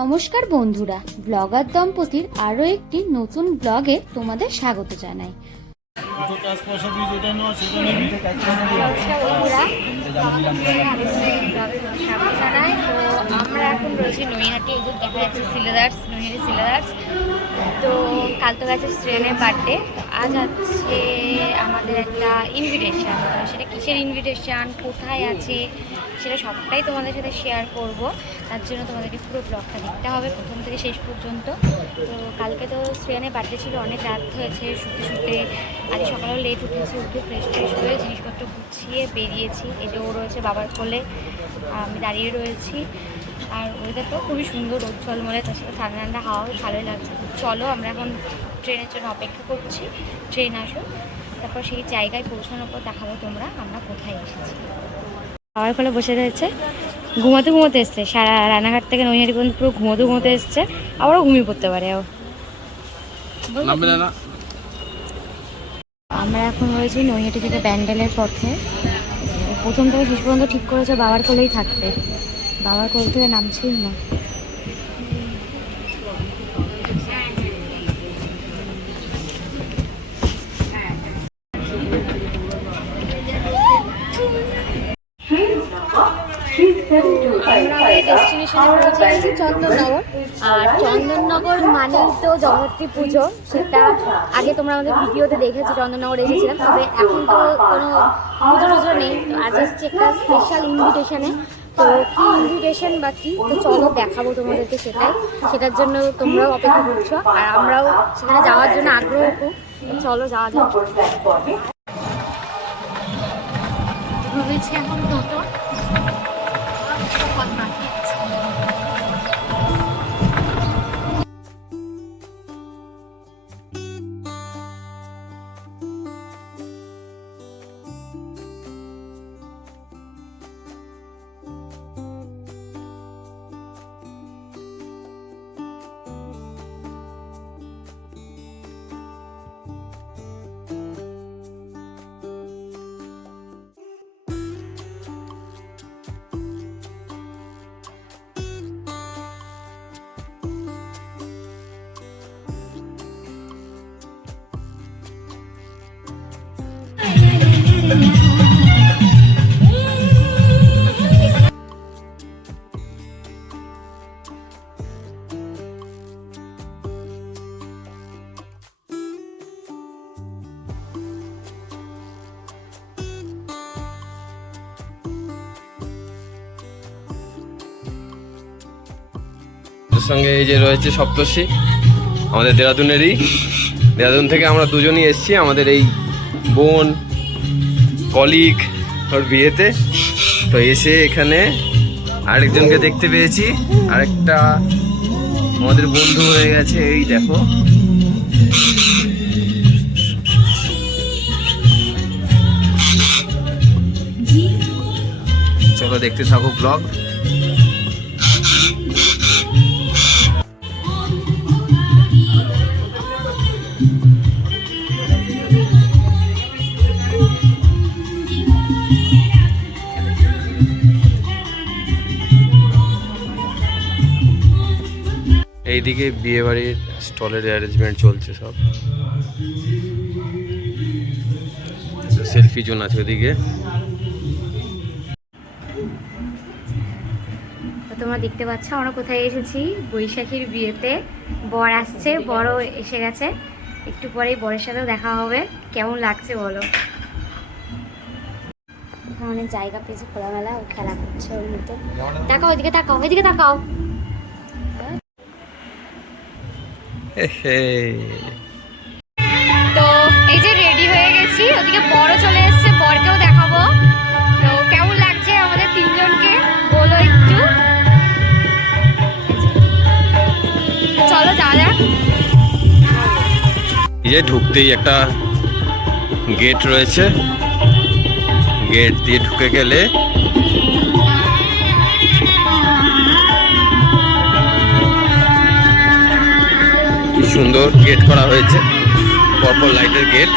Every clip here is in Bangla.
নমস্কার বন্ধুরা, ব্লগার দম্পতির আরও একটি নতুন ব্লগে তোমাদের স্বাগত জানাই। আমরা এখন রয়েছি নৈহাটি দেখা যাচ্ছে সিলেদার্স, নৈহাটি সিলেদার্স। তো কাল তো গেছে ট্রেনের বার্থডে আজ আছে আমাদের একটা ইনভিটেশন সেটা কিসের ইনভিটেশান কোথায় আছে? সেটা সবটাই তোমাদের সাথে শেয়ার করব। তার জন্য তোমাদেরকে পুরো ব্লগটা দেখতে হবে প্রথম থেকে শেষ পর্যন্ত। তো কালকে তো শ্রেয়ানের বার্থডে ছিল, অনেক রাত হয়েছে, শুতে শুতে আজ সকালেও লেট উঠেছে, উঠে ফ্রেশ ফ্রেশ হয়ে জিনিসপত্র গুছিয়ে বেরিয়েছি। এই যে ও রয়েছে বাবার কোলে, আমি দাঁড়িয়ে রয়েছি। আর ওয়েদারটাও খুবই সুন্দর রোদ ঝলমলে তার সাথে ঠান্ডা ঠান্ডা হাওয়া ভালোই লাগছে। চলো আমরা এখন ট্রেনের জন্য অপেক্ষা করছি। ট্রেন আসুক তারপর সেই জায়গায় পৌঁছানোর পর দেখাবো তোমরা আমরা কোথায় এসেছি। বাবার ফলে বসে রয়েছে ঘুমাতে ঘুমোতে এসছে। সারা রানাঘাট থেকে নৈহাটি পর্যন্ত পুরো ঘুমোতে ঘুমোতে এসছে। আবারও ঘুমিয়ে পড়তে পারে ও। আমরা এখন রয়েছি নৈহাটি থেকে ব্যান্ডেলের পথে। প্রথম থেকে শেষ পর্যন্ত ঠিক করেছে বাবার কোলেই থাকবে। বাবার কোল থেকে নামছেই না। চন্দননগর আর চন্দননগর তো জগদ্ধাত্রী পুজো, সেটা আগে তোমরা আমাদের ভিডিওতে দেখেছ, চন্দননগর এসেছিলাম, তবে এখন তো কোনো পুজো টুজো নেই আজ একটা স্পেশাল ইনভিটেশনে তো কি ইনভিটেশন বা কি? তো চলো দেখাবো তোমাদেরকে সেটাই। সেটার জন্য তোমরাও অপেক্ষা করছ। আর আমরাও সেখানে যাওয়ার জন্য আগ্রহ খুব। চলো যাওয়া যাক। এখন ওর সঙ্গে এই যে রয়েছে সপ্তর্ষি, আমাদের দেরাদুনেরই। দেরাদুন থেকে আমরা দুজনই এসেছি, আমাদের এই বোন, কলিগ, ওর বিয়েতে। তো এসে এখানে আরেকজনকে দেখতে পেয়েছি। আরেকটা আমাদের বন্ধু হয়ে গেছে, এই দেখো। চলো দেখতে থাকো ব্লগ। এইদিকে বিয়ে বাড়ির স্টলের অ্যারেঞ্জমেন্ট চলছে সব। সেলফি জোন আছে ওদিকে তোমরা দেখতে পাচ্ছ, আমরা কোথায় এসেছি? বৈশাখীর বিয়েতে। বর আসছে বড় এসে গেছে। একটু পরেই বরের সাথেও দেখা হবে। কেমন লাগছে বলো? জায়গা পেয়েছে খোলামেলা, ও খেলা করছে ওর মতো। তাকাও, ওইদিকে তাকাও ওইদিকে তাকাও। তো এই যে রেডি হয়ে গেছি, ওদিকে বড় চলে এসেছে, বরকেও দেখাবো। তো কেমন লাগছে আমাদের তিনজনকে? বলো একটু। চলো যা যাক। এই যে ঢুকতেই একটা গেট রয়েছে। গেট দিয়ে ঢুকে গেলে সুন্দর গেট করা হয়েছে। পরপর লাইটের গেট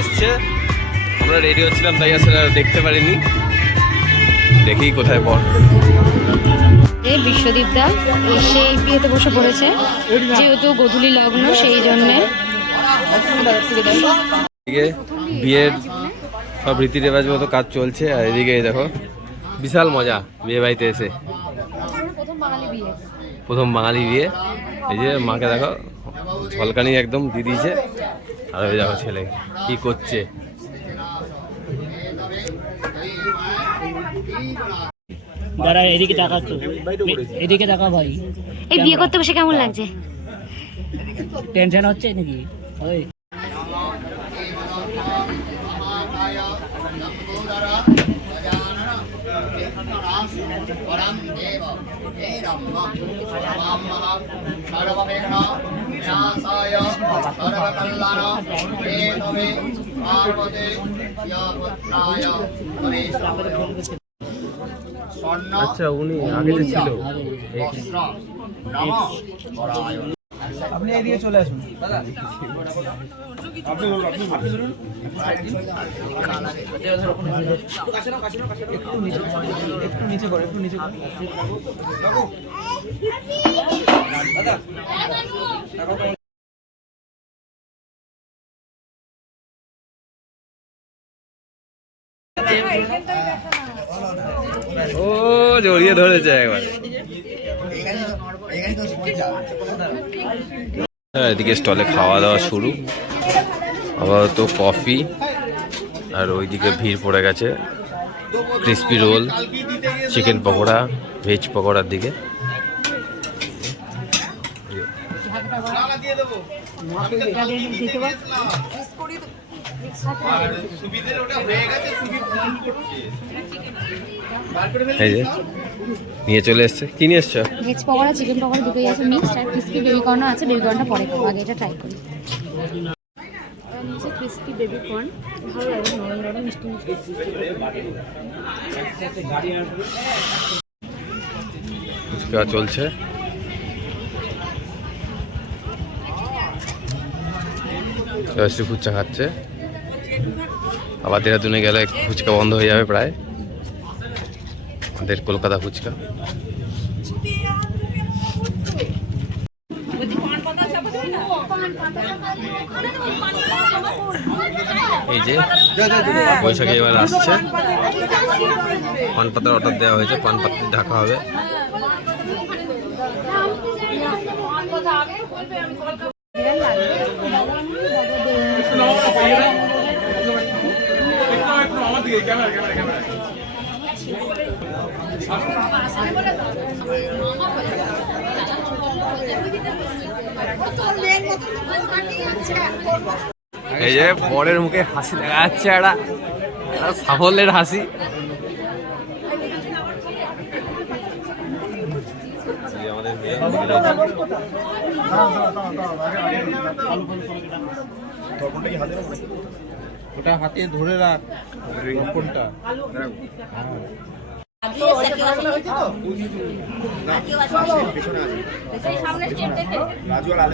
এসছে। আমরা রেডি হচ্ছিলাম তাই আসলে দেখতে পারিনি। দেখি কোথায় পর এই বিশ্বদীপ দা এসে বিয়েতে বসে পড়েছে যেহেতু গধূলি লগ্ন সেই জন্যে এদিকে বিয়ের সব রীতি রেওয়াজ মতো কাজ চলছে আর এদিকে দেখো বিশাল মজা বিয়ে বাড়িতে এসে। প্রথম বাঙালি বিয়ে প্রথম বাঙালি বিয়ে। এই যে মাকে দেখো ঝলকানি একদম দিয়ে দিয়েছে। আর ওই দেখো ছেলে কি করছে? দাঁড়া এদিকে তাকা তো এদিকে তাকা ভাই। এই বিয়ে করতে বসে কেমন লাগছে? টেনশন হচ্ছে নাকি? ওই। আচ্ছা উনি আগে যে ছিল আপনি এদিকে চলে আসুন। আপনি ধরুন আপনি আপনি ধরুন একটু নিচে করো একটু নিচে ও জড়িয়ে ধরেছে একবার হ্যাঁ এদিকে স্টলে খাওয়া দাওয়া শুরু। আপাতত কফি, আর ওইদিকে ভিড় পড়ে গেছে। Crispy roll, chicken pakora, veg পকোড়ার দিকে। এই যে নিয়ে চলে এসছে। কি নিয়ে এসছো? ভেজ পকোড়া চিকেন পকোড়া দুটোই আছে মিক্সড আর ক্রিস্পি বেবি কর্ন আছে বেবি কর্নটা পরে খাব আগে এটা ট্রাই করি। ক্রিস্পি বেবি কর্ন ভালো লাগে নরম নরম মিষ্টি মিষ্টি। চলছে। জয়শ্রী ফুচকা খাচ্ছে। আবার দেহরাদুনে গেলে ফুচকা বন্ধ হয়ে যাবে প্রায়। আমাদের কলকাতা ফুচকা। এই যে, বৈশাখে এবার আসছে। পান পাতার অর্ডার দেওয়া হয়েছে পান পাতা ঢাকা হবে। এই যে বরের মুখে হাসি দেখা যাচ্ছে একটা সাফল্যের হাসি আমাদের মেয়ে ওটা হাতে ধরে রাখ কোনটা আর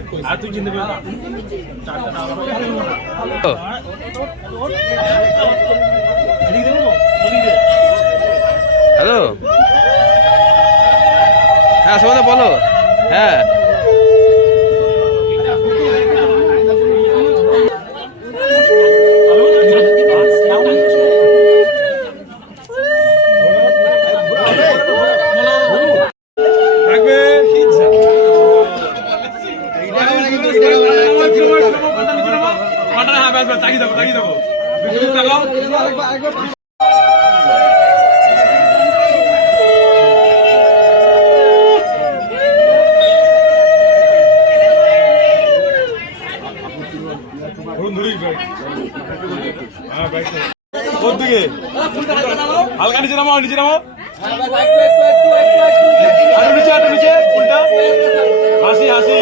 হ্যালো। হ্যাঁ সবাই বলো। হ্যাঁ। নামাও নিচে নামাও আরও নিচে আরও নিচে হাসি হাসি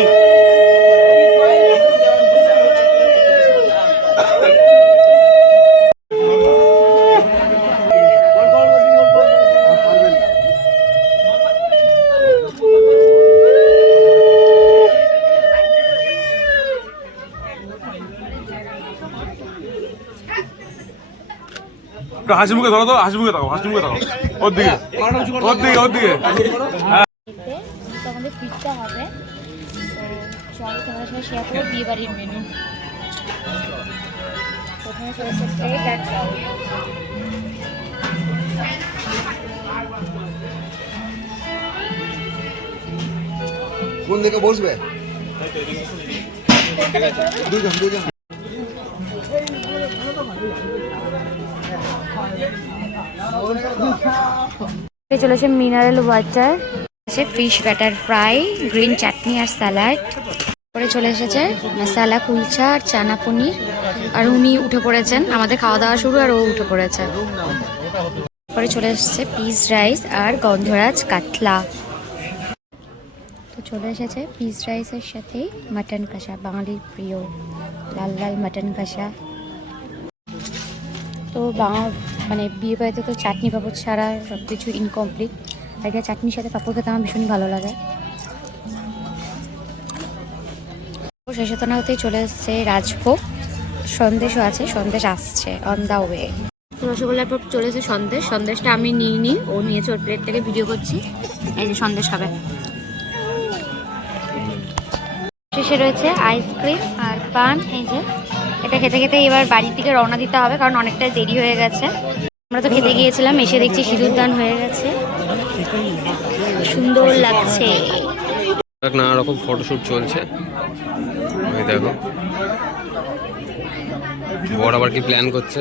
হাসি মুখে ধরো তো হাসি মুখে থাকো হাসি মুখে থাকো। ওর দিকে ওর দিকে ওর দিকে। এতে তো আমাদের ফিরতে হবে। তো চলো তোমাদের সাথে শেয়ার করব বিয়ে বাড়ির মেনু প্রথমে চলেছে প্লেট আর কোন দিকে বসবে? দুজন দুজন। চলেছে মিনারেল ওয়াটার। আছে fish batter fry, green chutney আর স্যালাড। পরে চলে এসেছে মশালা, কুলচা আর চানা পনির। আর উনি উঠে পড়েছেন। আমাদের খাওয়া দাওয়া শুরু আর ও উঠে পড়েছে। পরে চলে এসেছে পিস রাইস আর গন্ধরাজ কাতলা। তো চলে এসেছে পিস রাইসের সাথেই মাটন কষা, বাঙালির প্রিয় লাল লাল মাটন কষা। তো বাঙা মানে বিয়ে বাড়িতে তো চাটনি পাপড় ছাড়া সব কিছু ইনকমপ্লিট আর চাটনির সাথে পাপড় খেতে আমার ভীষণই ভালো লাগে। শেষে তো না হতেই চলে এসছে রাজভোগ। সন্দেশও আছে, সন্দেশ আসছে অন দ্য ওয়ে রসগোল্লার পর চলে এসেছে সন্দেশ। সন্দেশটা আমি নিই, ও নিয়েছে ওর প্লেট থেকে ভিডিও করছি। এই যে সন্দেশ হবে শেষে রয়েছে আইসক্রিম আর পান, এই যে। এটা খেতে খেতে এবার বাড়ির দিকে রওনা দিতে হবে, কারণ অনেকটা দেরি হয়ে গেছে। আমরা তো খেতে গিয়েছিলাম এসে দেখছি সিঁদুর দান হয়ে গেছে। সুন্দর লাগছে। নানা রকম ফটোশ্যুট চলছে। ওই দেখো। বর আবার কি প্ল্যান করছে?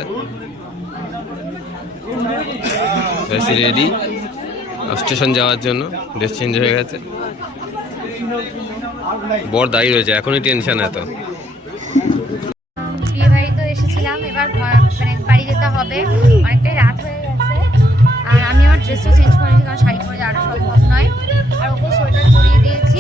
রেডি স্টেশন যাওয়ার জন্য ড্রেস চেঞ্জ হয়ে গেছে। বর দাঁড়িয়ে রয়েছে এখনই টেনশন এত। বিয়ে বাড়ি তো এসেছিলাম এবার মানে বাড়ি যেতে হবে। ড্রেসটা চেঞ্জ করে নিয়েছি, কারণ শাড়ি পরে যাওয়াটা সম্ভব নয়। আর ওকে সোয়েটার পরিয়ে দিয়েছি।